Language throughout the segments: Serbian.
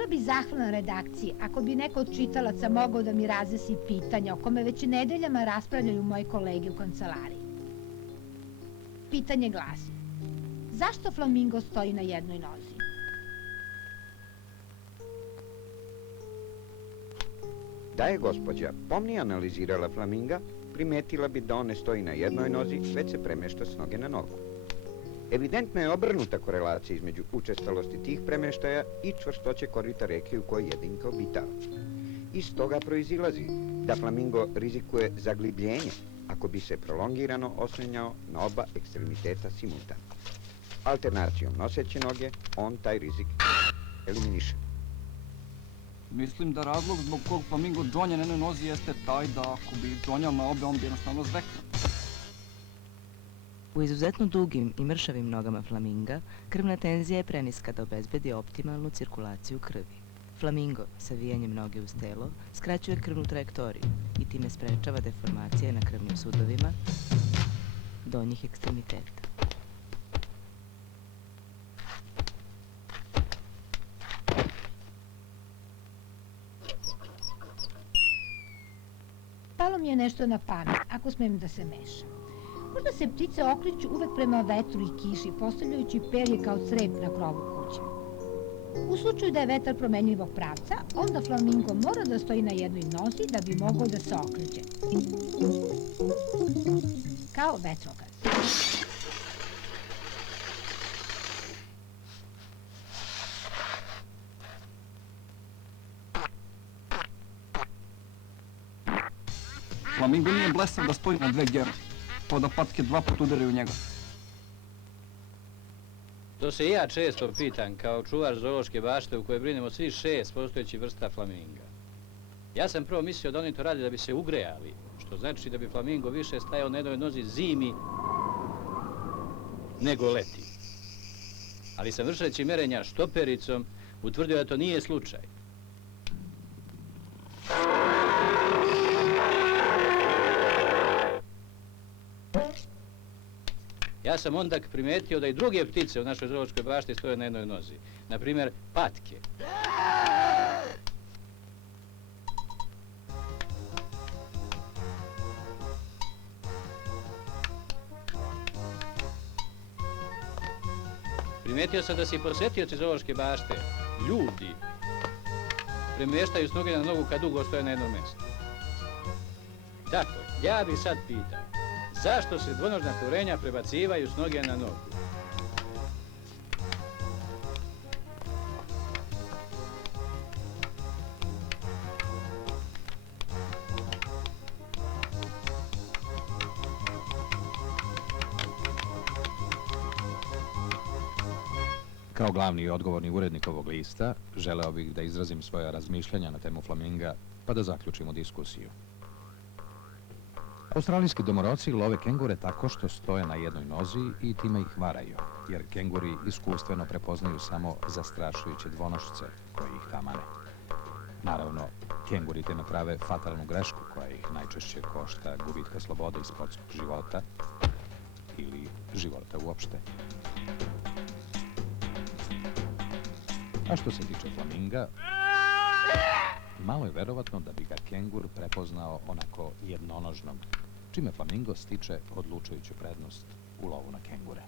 Bila bi zahvalna redakciji ako bi neko od čitalaca mogao da mi razjasni pitanja o kome već nedeljama raspravljaju moji kolege u kancelariji. Pitanje glasi: zašto flamingo stoji na jednoj nozi? Da je gospođa pomnije analizirala flaminga, primetila bi da on ne stoji na jednoj nozi, već se premešta s noge na nogu. Evidentno je obrnuta korelacija između učestalosti tih premeštaja i čvrstoće korita reke u kojoj jedinka obitava. Iz toga proizilazi da flamingo rizikuje zaglibljenje ako bi se prolongirano oslanjao na oba ekstremiteta simultano. Alternacijom noseće noge, on taj rizik eliminiše. Mislim da razlog zbog kog flamingo džonja na jednoj nozi jeste taj da ako bi džonjao na obe, on bi jednostavno zveknuo. U izuzetno dugim i mršavim nogama flaminga krvna tenzija je preniska da obezbedi optimalnu cirkulaciju krvi. Flamingo, savijanjem noge uz telo, skraćuje krvnu trajektoriju i time sprečava deformacije na krvnim sudovima donjih ekstremiteta. Palo mi je nešto na pamet, ako smem da se mešam. Možda se ptice okreću uvek prema vetru i kiši, postavljajući perje kao crep na krovu kuće. U slučaju da je vetar promenljivog pravca, onda flamingo mora da stoji na jednoj nozi da bi mogao da se okreće. Kao vetrokaz. Flamingo nije blesav da stoji na dve gerle, pa da patke dva put udaraju njega. To se i ja često pitam kao čuvar zoološke bašte u kojoj brinemo svih 6 postojećih vrsta flaminga. Ja sam prvo mislio da oni to rade da bi se ugrejali, što znači da bi flamingo više stajao na jednoj nozi zimi nego leti. Ali sam vršeći merenja štopericom utvrdio da to nije slučaj. Ja sam onda primetio da i druge ptice u našoj zoološkoj bašti stoje na jednoj nozi. Naprimjer, patke. Primetio sam da se i posetioci zoološke bašte, ljudi, premještaju s noge na nogu kad dugo stoje na jednom mjestu. Dakle, ja bih sad pitao, zašto se dvonožna stvorenja prebacivaju s noge na nogu? Kao glavni i odgovorni urednik ovog lista, želeo bih da izrazim svoja razmišljanja na temu flaminga, pa da zaključimo diskusiju. Australijski domoroci love kengure tako što stoje na jednoj nozi i time ih varaju, jer kenguri iskustveno prepoznaju samo zastrašujuće dvonošce koje ih tamane. Naravno, kenguri time prave fatalnu grešku koja ih najčešće košta gubitka slobode iz sportskog života ili života uopšte. A što se tiče flaminga, malo je verovatno da bi ga kengur prepoznao onako jednonožnog, čime flamingo stiče odlučujuću prednost u lovu na kengure.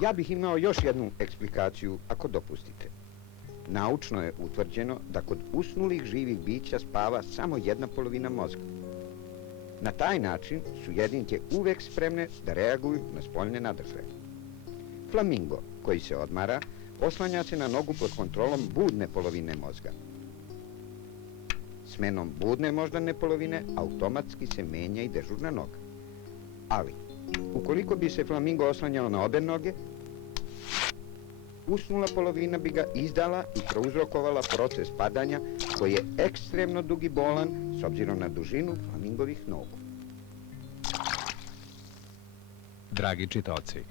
Ja bih imao još jednu eksplikaciju, ako dopustite. Naučno je utvrđeno da kod usnulih živih bića spava samo jedna polovina mozga. Na taj način su jedinke uvek spremne da reaguju na spoljne nadržaje. Flamingo, koji se odmara, oslanja se na nogu pod kontrolom budne polovine mozga. Smenom budne moždane polovine automatski se menja i dežurna noga. Ali, ukoliko bi se flamingo oslanjao na obe noge, usnula polovina bi ga izdala i prouzrokovala proces padanja koji je ekstremno dug i bolan s obzirom na dužinu flamingovih nogu. Dragi čitaoci,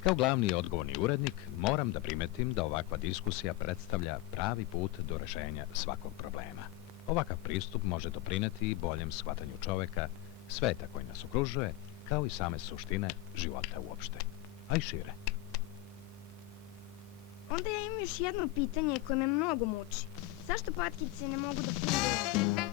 kao glavni i odgovorni urednik moram da primetim da ovakva diskusija predstavlja pravi put do rešenja svakog problema. Ovakav pristup može doprineti i boljem shvatanju čoveka, sveta koji nas okružuje, kao i same suštine života uopšte, a i šire. Onda ja imam još jedno pitanje koje me mnogo muči. Zašto patkice ne mogu da plivaju?